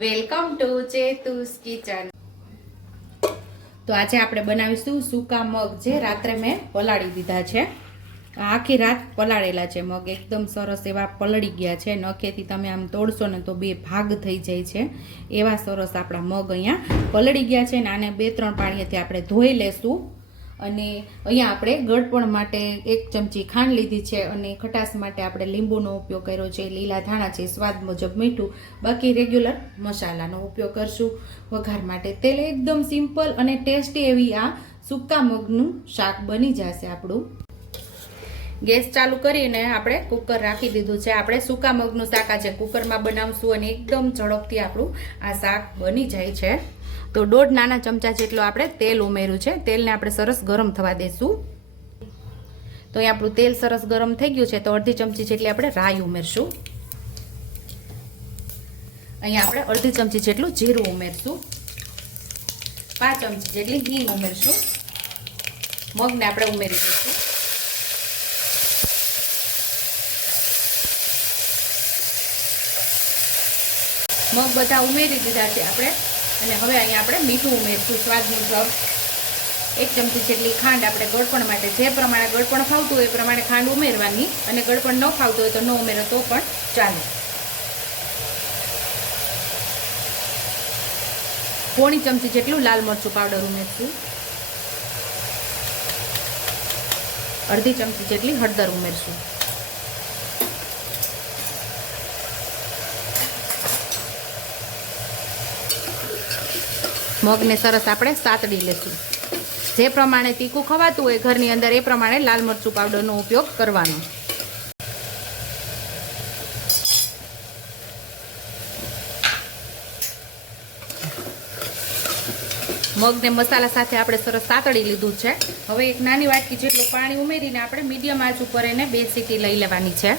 Welcome to ચેતુસ kitchen. તો આજે આપણે બનાવીશું સૂકા મગ જે રાત્રે મેં પલાળી દીધા છે. આખી રાત પલાળેલા છે મગ. એકદમ સરસ એવા પલળી ગયા છે. નખેથી તમે આમ તોડશો ને તો બે ભાગ થઈ જાય છે. એવા સરસ આપણા મગ અહીંયા પલળી ગયા છે ને આને બે ત્રણ પાણીએથી આપણે ધોઈ લેશું. અને અહીંયા આપણે ગળપણ માટે એક ચમચી ખાંડ લીધી છે અને ખટાશ માટે આપણે લીંબુનો ઉપયોગ કર્યો છે, લીલા ધાણા છે, સ્વાદ મુજબ મીઠું, બાકી રેગ્યુલર મસાલાનો ઉપયોગ કરશું. વઘાર માટે તેલ એકદમ સિમ્પલ અને ટેસ્ટી એવી આ સૂકા મગનું શાક બની જશે આપણું. ગેસ ચાલુ કરીને આપણે કુકર રાખી દીધું છે. આપણે સૂકા મગનું શાક આજે કુકરમાં બનાવશું અને એકદમ ઝડપથી આપણું આ શાક બની જાય છે. તો દોઢ નાના ચમચા જેટલું આપણે તેલ ઉમેર્યું છે. તેલને આપણે સરસ ગરમ થવા દઈશું તો અહીં આપણું તેલ સરસ ગરમ થઈ ગયું છે, તો અડધી ચમચી જેટલી આપણે રાઈ ઉમેરશું. અહીંયા આપણે અડધી ચમચી જેટલું જીરું ઉમેરશું. પાંચ ચમચી જેટલી હિંગ ઉમેરશું. મગને આપણે ઉમેરી દઈશું. મગ બધા ઉમેરી દીધા છે આપણે. અને હવે અહીંયા આપણે મીઠું ઉમેરશું સ્વાદ મુજબ એક ચમચી જેટલી ખાંડ આપણે ગળપણ માટે, જે પ્રમાણે ગળપણ ખાવતું હોય એ પ્રમાણે ખાંડ ઉમેરવાની. અને ગળપણ ન ખાવતું હોય તો ન ઉમેરો, તો પણ ચાલે. પોણી ચમચી જેટલું લાલ મરચું પાવડર ઉમેરશું. અડધી ચમચી જેટલી હળદર ઉમેરશું. મગને સરસ આપણે સાતડી લેશું. જે પ્રમાણે તીખું ખવાતું હોય ઘરની અંદર એ પ્રમાણે લાલ મરચું પાવડરનો ઉપયોગ કરવાનો. મગને મસાલા સાથે આપણે સરસ સાતડી લીધું છે. હવે એક નાની વાટકી જેટલું પાણી ઉમેરીને આપણે મીડિયમ આંચ ઉપર એને બે સીટી લઈ લેવાની છે.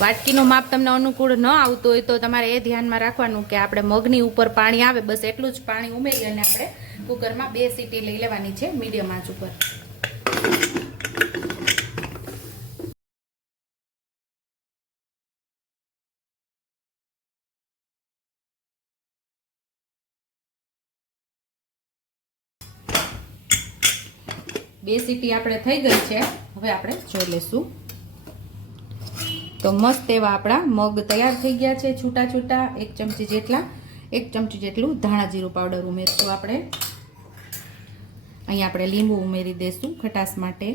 વાટકીનું માપ તમને અનુકૂળ ન આવતું હોય તો તમારે એ ધ્યાનમાં રાખવાનું કે આપણે મગની ઉપર પાણી આવે, બસ એટલું જ પાણી ઉમેરી અને આપણે કુકરમાં બે સીટી લઈ લેવાની છે મીડિયમ આંચ ઉપર. બે સીટી આપણે થઈ ગઈ છે. હવે આપણે જોઈ લેશું તો મસ્ત એવા આપણા મગ તૈયાર થઈ ગયા છે છૂટા છૂટા, એક ચમચી જેટલા, એક ચમચી જેટલું ધાણા જીરું પાવડર ઉમેરશું આપણે. અહીં આપણે લીંબુ ઉમેરી દઈશું ખટાશ માટે.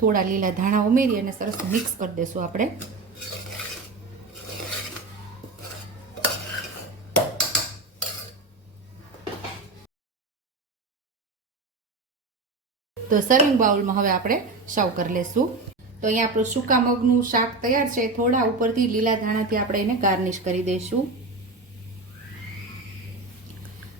થોડા લીલા ધાણા ઉમેરી અને સરસ મિક્સ કરી દઈશું આપણે. તો સર્વિંગ બાઉલમાં હવે આપણે સર્વ કરી લેશું. તો અહીંયા આપણું સૂકા મગનું શાક તૈયાર છે. થોડા ઉપરથી લીલા ધાણાથી આપણે એને ગાર્નિશ કરી દઈશું.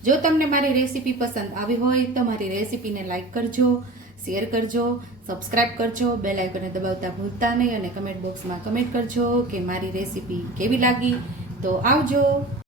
જો તમને મારી રેસીપી પસંદ આવી હોય તો મારી રેસીપીને લાઇક કરજો, શેર કરજો, સબસ્ક્રાઇબ કરજો, બેલ આઇકને દબાવતા ભૂલતા નહીં અને કમેન્ટ બોક્સમાં કમેન્ટ કરજો કે મારી રેસીપી કેવી લાગી. તો આવજો.